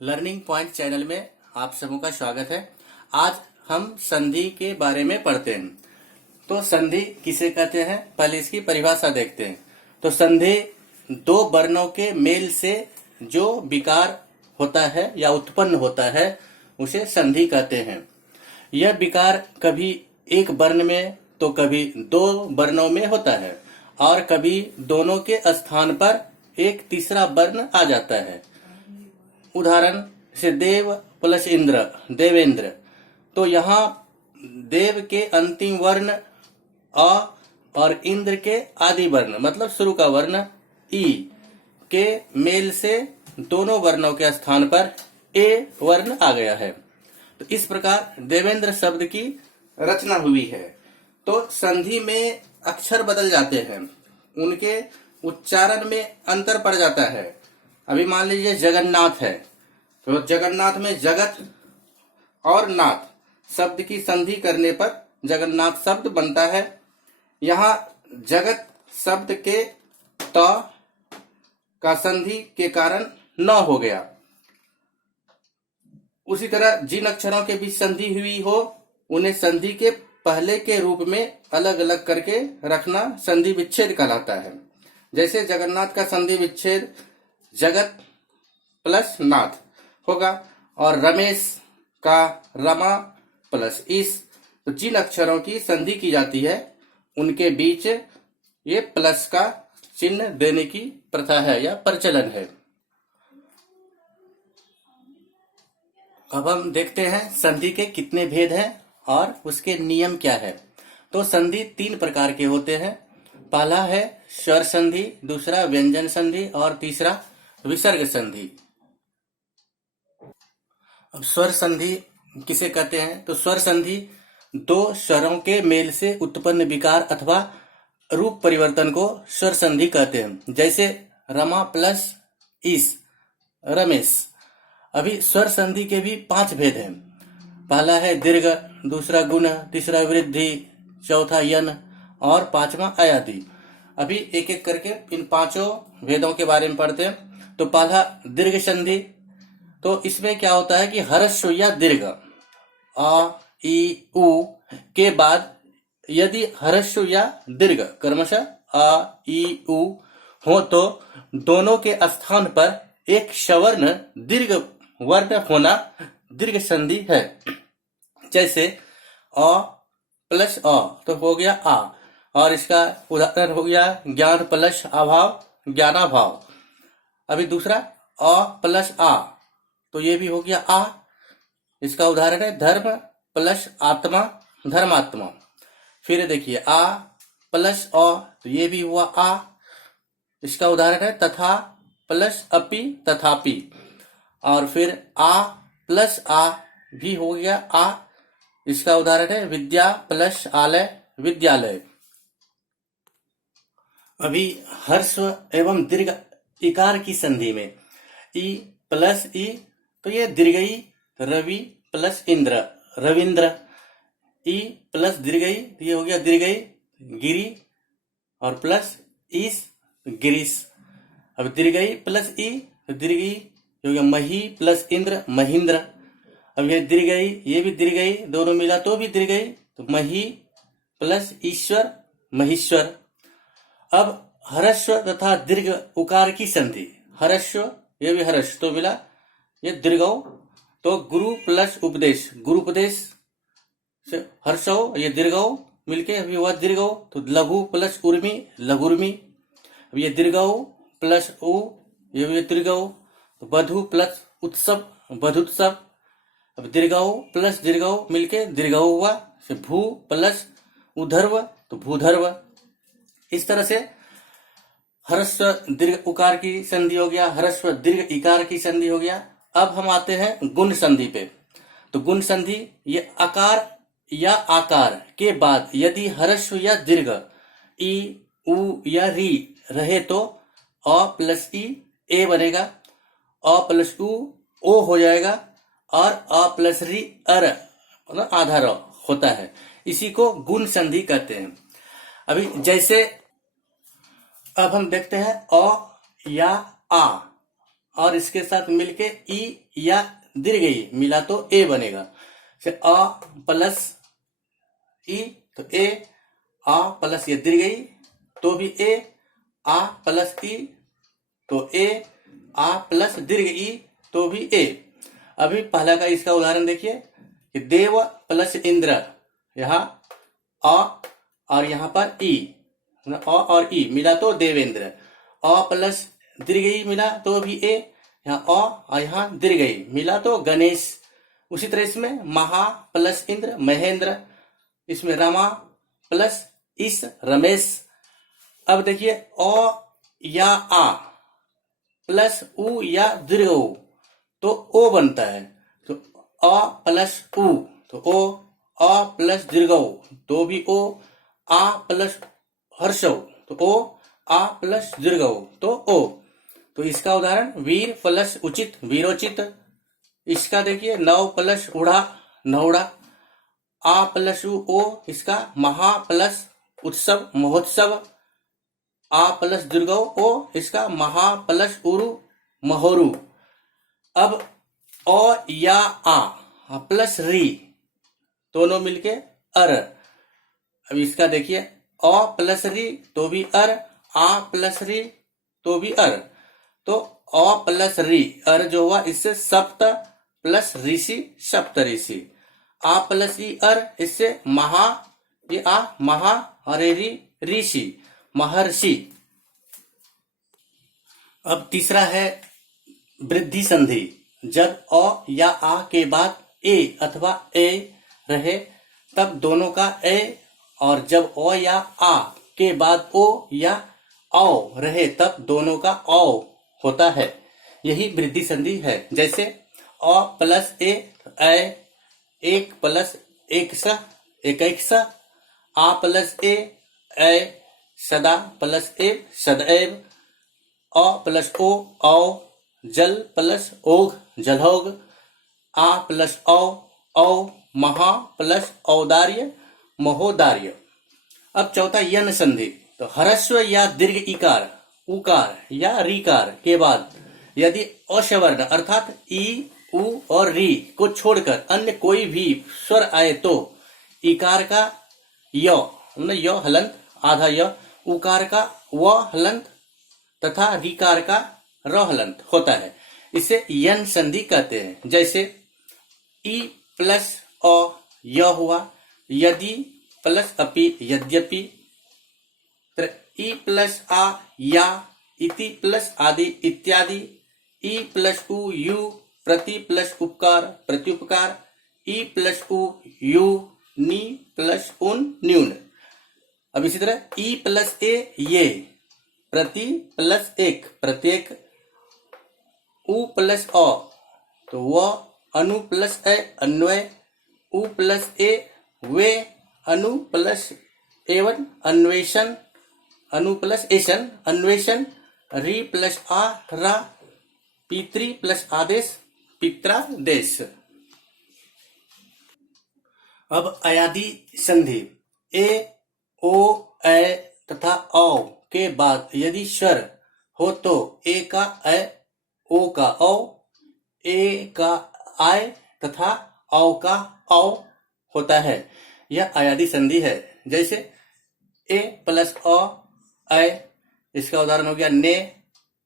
Learning point channel में आप सबों का स्वागत है। आज हम संधि के बारे में पढ़ते हैं। तो संधि किसे कहते हैं, पहले इसकी परिभाषा देखते हैं। तो संधि दो वर्णों के मेल से जो विकार होता है या उत्पन्न होता है उसे संधि कहते हैं। यह विकार कभी एक वर्ण में तो कभी दो वर्णों में होता है और कभी दोनों के स्थान पर एक तीसरा वर्ण आ जाता है। उदाहरण से देव प्लस इंद्र, देवेंद्र। तो यहाँ देव के अंतिम वर्ण अ और इंद्र के आदि वर्ण मतलब शुरू का वर्ण ई के मेल से दोनों वर्णों के स्थान पर ए वर्ण आ गया है। तो इस प्रकार देवेंद्र शब्द की रचना हुई है। तो संधि में अक्षर बदल जाते हैं, उनके उच्चारण में अंतर पड़ जाता है। अभी मान लीजिए जगन्नाथ है, तो जगन्नाथ में जगत और नाथ शब्द की संधि करने पर जगन्नाथ शब्द बनता है। यहाँ जगत शब्द के त का संधि के कारण न हो गया। उसी तरह जिन अक्षरों के बीच संधि हुई हो उन्हें संधि के पहले के रूप में अलग अलग करके रखना संधि विच्छेद कहलाता है। जैसे जगन्नाथ का संधि विच्छेद जगत प्लस नाथ होगा और रमेश का रमा प्लस इस। तो जिन अक्षरों की संधि की जाती है उनके बीच ये प्लस का चिन्ह देने की प्रथा है या प्रचलन है। अब हम देखते हैं संधि के कितने भेद हैं और उसके नियम क्या है। तो संधि तीन प्रकार के होते हैं। पहला है स्वर संधि, दूसरा व्यंजन संधि और तीसरा विसर्ग संधि। अब स्वर संधि किसे कहते हैं, तो स्वर संधि दो स्वरों के मेल से उत्पन्न विकार अथवा रूप परिवर्तन को स्वर संधि कहते हैं। जैसे रमा प्लस इस, रमेश। अभी स्वर संधि के भी 5 भेद हैं। पहला है दीर्घ, दूसरा गुण, तीसरा वृद्धि, चौथा यन और पांचवा अयादि। अभी एक एक करके इन 5 भेदों के बारे में पढ़ते हैं। तो पहला दीर्घ संधि। तो इसमें क्या होता है कि ह्रस्व या दीर्घ अ ई उ के बाद यदि ह्रस्व या दीर्घ क्रमशः अ ई उ हो तो दोनों के स्थान पर एक सवर्ण दीर्घ वर्ण होना दीर्घ संधि है। जैसे अ प्लस अ तो हो गया आ, और इसका उदाहरण हो गया ज्ञान प्लस अभाव, ज्ञानाभाव। अभी दूसरा अ प्लस आ तो ये भी हो गया आ, इसका उदाहरण है धर्म प्लस आत्मा, धर्मात्मा। फिर देखिए आ प्लस अ तो ये भी हुआ आ, इसका उदाहरण है तथा प्लस अपि, तथापि। और फिर आ प्लस आ भी हो गया आ, इसका उदाहरण है विद्या प्लस आलय, विद्यालय। अभी ह्रस्व एवं दीर्घ इकार की संधि में ई प्लस ई तो ये दीर्घई रवि प्लस इंद्र, रविंद्र। ई प्लस दीर्घई तो ये हो गया दीर्घई गिरी और प्लस इस गिरीश। अब दीर्घई प्लस ई तो दीर्घई हो गया मही प्लस इंद्र, महेंद्र। अब ये दीर्घई ये भी दीर्घई दोनों मिला तो भी दीर्घई तो मही प्लस ईश्वर, महेश्वर। अब ह्रस्व तथा दीर्घ उकार की संधि, ह्रस्व ये भी ह्रस्व तो मिला ये दीर्घौ तो गुरु प्लस उपदेश, गुरुपदेश से हर्षौ ये दीर्घौ मिलके अभी हुआ दीर्घौ तो लघु प्लस उर्मी, लघुर्मी। अब ये दीर्घौ प्लस उ ये भी दीर्घौ तो वधु प्लस उत्सव, वधुत्सव। अब दीर्घौ प्लस दीर्घौ मिलके दीर्घौ हुआ से भू प्लस उधर्व तो भूधर्व। इस तरह से ह्रस्व दीर्घ उकार की संधि हो गया, ह्रस्व दीर्घ इकार की संधि हो गया। अब हम आते हैं गुण संधि पे। तो गुण संधि ये आकार या आकार के बाद यदि ह्रस्व या दीर्घ ई उ या री रहे तो अ प्लस ई ए बनेगा, अ प्लस उ ओ हो जाएगा और अ प्लस री अर मतलब आधा र होता है। इसी को गुण संधि कहते हैं। अभी जैसे अब हम देखते हैं अ या आ और इसके साथ मिलके ई या दीर्घ ई मिला तो ए बनेगा। फिर अ प्लस ई तो ए, आ प्लस ये दीर्घ ई तो भी ए, आ प्लस ई तो ए, आ प्लस दीर्घ ई तो भी ए। अभी पहला का इसका उदाहरण देखिए कि देव प्लस इंद्र, यहाँ अ और यहाँ पर ई, अ और ई मिला तो देवेंद्र। अ प्लस दीर्घ ई मिला तो भी ए, यहाँ अ और यहाँ दीर्घ ई मिला तो गणेश। उसी तरह इसमें महा प्लस इंद्र महेंद्र, इसमें रमा प्लस इस रमेश। अब देखिए अ या आ प्लस उ या दीर्घ उ तो ओ बनता है, तो अ प्लस उ तो ओ, अ प्लस दीर्घ उ तो भी ओ, आ प्लस हर्ष तो ओ, आ प्लस दीर्घ उ तो ओ। तो इसका उदाहरण वीर प्लस उचित वीरोचित। इसका देखिए नव प्लस उड़ा नौड़ा, आ प्लस ओ इसका महा प्लस उत्सव महोत्सव, आ प्लस दीर्घ ओ इसका महा प्लस उरु महोरु। अब अ या आ प्लस री दोनों मिलके अर। अब इसका देखिए अ प्लस री तो भी अर, आ प्लस री तो भी अर। तो अ प्लस री अर जो हुआ इससे सप्त प्लस ऋषि सप्त ऋषि। आ प्लस ई अर इससे महा, ये आ महा और री ऋषि महर्षि। अब तीसरा है वृद्धि संधि। जब अ या आ के बाद ए अथवा ए रहे तब दोनों का ए, और जब अ या आ के बाद ओ या औ रहे तब दोनों का औ होता है। यही वृद्धि संधि है। जैसे अ प्लस ए, एक प्लस एक स एक एक स, आ प्लस ए, सदा प्लस ए सदैव, अ प्लस ओ औ, जल प्लस ओघ जलौघ, आ प्लस औ महा प्लस औदार्य महोदार्य। अब चौथा यन संधि। तो ह्रस्व या दीर्घ इकार उकार या रीकार के बाद यदि अश्वर्ण अर्थात ई उ और री को छोड़कर अन्य कोई भी स्वर आए तो इकार का य हलंत आधा य, उकार का व हलंत तथा रीकार का र हलंत होता है। इसे यन संधि कहते हैं। जैसे ई प्लस अ य हुआ, यदि प्लस अपि यद्यपि, ई प्लस आ या, इति प्लस आदि इत्यादि, ई प्लस उ यू, प्रति प्लस उपकार प्रत्युपकार, ई प्लस उ यू, नी प्लस उन न्यून। अब इसी तरह ई प्लस ए ये, प्रति प्लस एक प्रत्येक, उ प्लस अ तो व, अनु प्लस ए अन्वय, उ प्लस ए वे, अनु प्लस एवं अन्वेषण, अनु प्लस एशन अन्वेषण, री प्लस आ रा, पितृ प्लस आदेश पित्रादेश। अब अयादि संधि। ए ओ ए तथा औ के बाद यदि स्वर हो तो ए का ए, ओ का औ, ए का आय तथा औ का औ होता है। यह अयादि संधि है। जैसे ए प्लस अ ऐ, इसका उदाहरण हो गया ने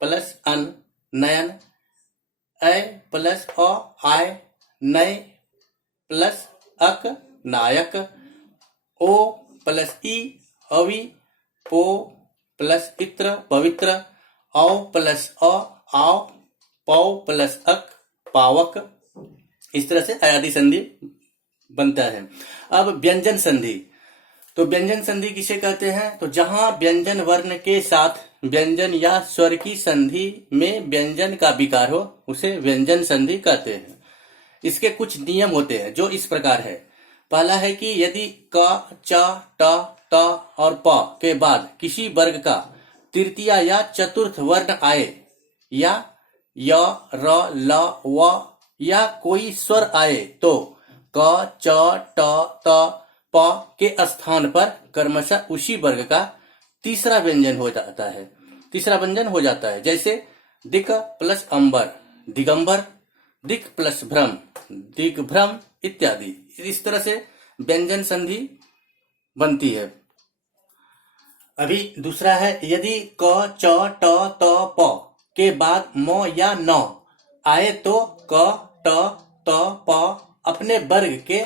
प्लस अन नयन, ऐ प्लस अ आय नय प्लस अक नायक, ओ प्लस ई अवि पो प्लस इत्र पवित्र, औ प्लस अ आओ, पौ प्लस अक पावक। इस तरह से अयादि संधि बनता है। अब व्यंजन संधि। तो व्यंजन संधि किसे कहते हैं? तो जहां व्यंजन वर्ण के साथ व्यंजन या स्वर की संधि में व्यंजन का विकार हो उसे व्यंजन संधि कहते हैं। इसके कुछ नियम होते हैं जो इस प्रकार है। पहला है कि यदि क, च, ट, त और प के बाद किसी वर्ग का तृतीय या चतुर्थ वर्ण आए या य, र, ल, व या कोई स्वर आए तो क, च, ट, त, प के स्थान पर क्रमशः उसी वर्ग का तीसरा व्यंजन हो जाता है। तीसरा व्यंजन हो जाता है। जैसे दिक प्लस अंबर दिगंबर, दिक प्लस भ्रम दिग्भ्रम इत्यादि। इस तरह से व्यंजन संधि बनती है। अभी दूसरा है, यदि क च ट त प के बाद म या न आए तो क ट त प अपने वर्ग के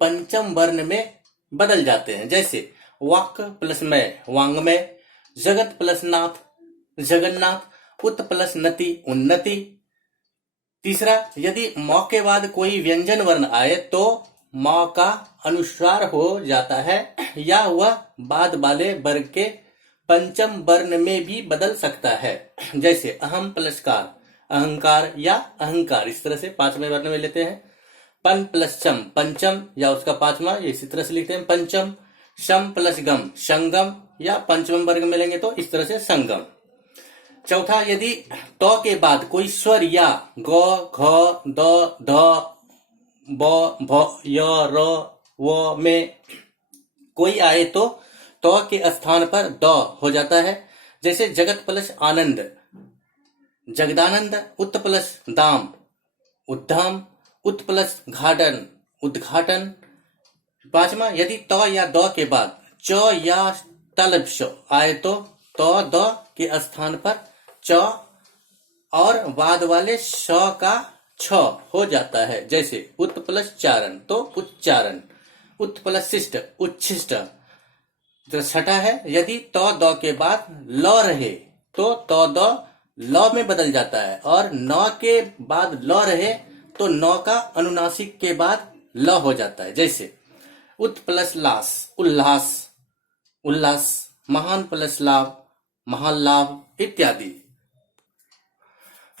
पंचम वर्ण में बदल जाते हैं। जैसे वाक प्लस में वांग्मय, जगत प्लस नाथ जगन्नाथ, उत प्लस नति उन्नति। तीसरा, यदि म के बाद कोई व्यंजन वर्ण आए तो म का अनुस्वार हो जाता है या वह बाद वाले वर्ग के पंचम वर्ण में भी बदल सकता है। जैसे अहम प्लस कार अहंकार या अहंकार, इस तरह से पांचवें वर्ण में लेते हैं। पन प्लस चम पंचम या उसका पांचवा, इसी तरह से लिखते हैं पंचम। शम प्लस गम संगम या पंचम वर्ग में लेंगे तो इस तरह से संगम। चौथा, यदि त के बाद कोई स्वर या ग घ द ध ब भ य र व में कोई आए तो त के स्थान पर द हो जाता है। जैसे जगत प्लस आनंद जगदानंद, उत प्लस दाम उद्धाम, उत प्लस घाटन उद्घाटन। पांचवा, यदि त या द के बाद च या तलब्श आए तो त द के स्थान पर च और बाद वाले श का छ हो जाता है। जैसे उत प्लस चारण तो उच्चारण, उत प्लस शिष्ट उच्छिष्ट। तो छठा है, यदि त द के बाद ल रहे तो त द ल में बदल जाता है, और न के बाद ल रहे तो न का अनुनासिक के बाद ल हो जाता है। जैसे उत प्लस लास उल्लास उल्लास, महान प्लस लाभ महान लाभ इत्यादि।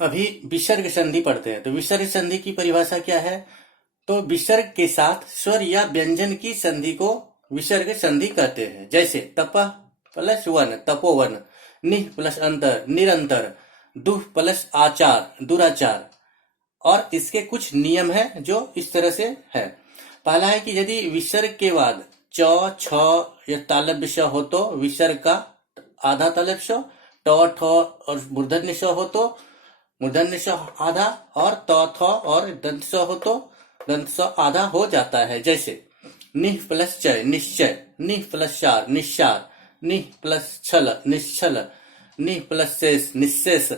अभी विसर्ग संधि पढ़ते हैं। तो विसर्ग संधि की परिभाषा क्या है? तो विसर्ग के साथ स्वर या व्यंजन की संधि को विसर्ग संधि कहते हैं। जैसे तपः प्लस वन तपोवन, निह प्लस अंतर निरंतर, दुह प्लस आचार दुराचार। और इसके कुछ नियम हैं जो इस तरह से है। पहला है कि यदि विसर्ग के बाद च छ या तालव्य श हो तो विसर्ग का आधा तालव्य श, ट ठ और मूर्धन्य श हो तो मूर्धन्य श आधा, और त थ और दंत स हो तो दंत स आधा हो जाता है। जैसे निह प्लस चय निश्चय, निह प्लस शार निस्सार, निह प्लस छल निश्छल, निह प्लस शेष निशेष,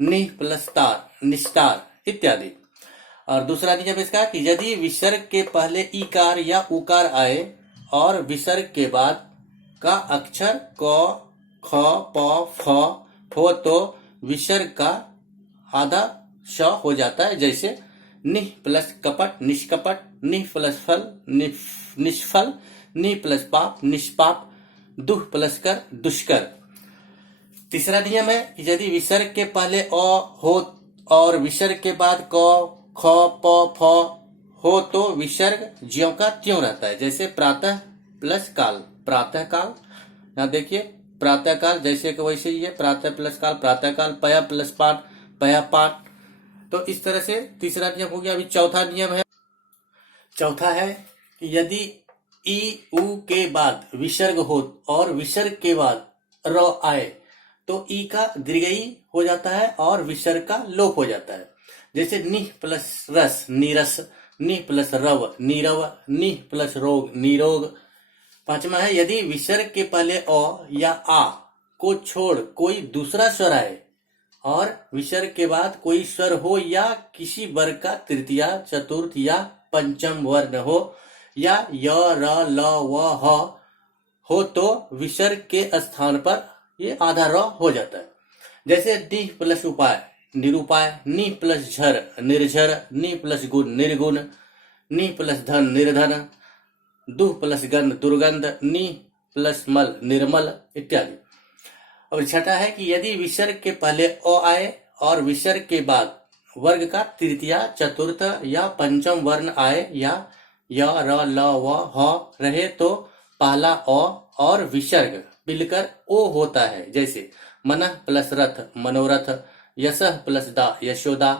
निह प्लस तार निस्तार इत्यादि। और दूसरा नियम इसका कि यदि विसर्ग के पहले इकार या उकार आए और विसर्ग के बाद का अक्षर क ख प फ हो तो विसर्ग का आधा श हो जाता है। जैसे निह प्लस कपट निष्कपट, निह प्लस फल निष्फल, निह प्लस पाप निष्पाप, दुह प्लस कर दुष्कर। तीसरा नियम है, यदि विसर्ग के पहले अ हो और विसर्ग के बाद क ख प फ हो तो विसर्ग ज्यों का त्यों रहता है। जैसे प्रातः प्लस काल प्रातः काल, यहाँ देखिए प्रातः काल जैसे कि वैसे ही है, प्रातः प्लस काल प्रातः काल, पय प्लस पाठ पया पाठ। तो इस तरह से तीसरा नियम हो गया। अभी चौथा नियम है, चौथा है कि यदि ई उ के बाद विसर्ग हो और विसर्ग के बाद र आए तो ई का दीर्घई हो जाता है और विसर्ग का लोप हो जाता है। जैसे निह प्लस रस नीरस, निह प्लस रव नीरव, निह प्लस रोग निरोग। पांचवा है, यदि विसर्ग के पहले अ या आ को छोड़ कोई दूसरा स्वर आए और विसर्ग के बाद कोई स्वर हो या किसी वर्ग का तृतीया चतुर्थ या पंचम वर्ण हो या य र ल व ह हो तो विसर्ग के स्थान पर ये आधा र हो जाता है। जैसे निह प्लस उपाय निरुपाय, निह प्लस झर निर्झर, निह प्लस गुण निर्गुण, निह प्लस धन निर्धन, दुह प्लस गंध दुर्गंध, निह प्लस मल निर्मल इत्यादि। और छठा है कि यदि विसर्ग के पहले अ आए और विसर्ग के बाद वर्ग का तृतीया चतुर्थ या पंचम वर्ण आए या य र ल व ह रहे तो पहला अ और विसर्ग मिलकर ओ होता है। जैसे मनः प्लस रथ मनोरथ, यशः प्लस दा यशोदा,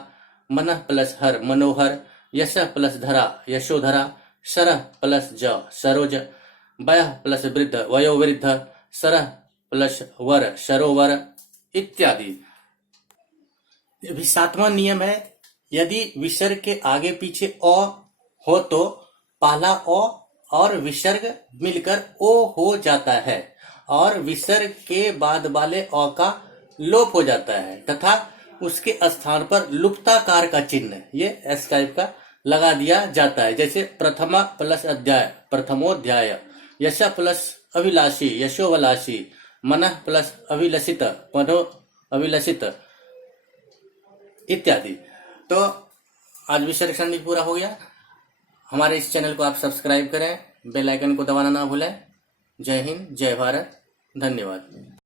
मनः प्लस हर मनोहर, यशः प्लस धरा यशोधरा, शरः प्लस ज सरोज, वयः प्लस वृद्ध वयोवृद्ध, सरः प्लस वर सरोवर इत्यादि। अभी 7वां नियम है, यदि विसर्ग के आगे पीछे अ हो तो पहला अ और विसर्ग मिलकर ओ हो जाता है और विसर्ग के बाद वाले अ का लोप हो जाता है तथा उसके स्थान पर लुप्ताकार का चिन्ह ये एस टाइप का लगा दिया जाता है। जैसे प्रथमा प्लस अध्याय प्रथमोध्याय, यश प्लस अभिलाषी यशोवलाशी, मन प्लस अभिलषित मनो अभिलषित इत्यादि। तो आज विसर्ग संधि पूरा हो गया। हमारे इस चैनल को आप सब्सक्राइब करें, बेल आइकन को दबाना ना भूलें। जय हिंद, जय भारत, धन्यवाद।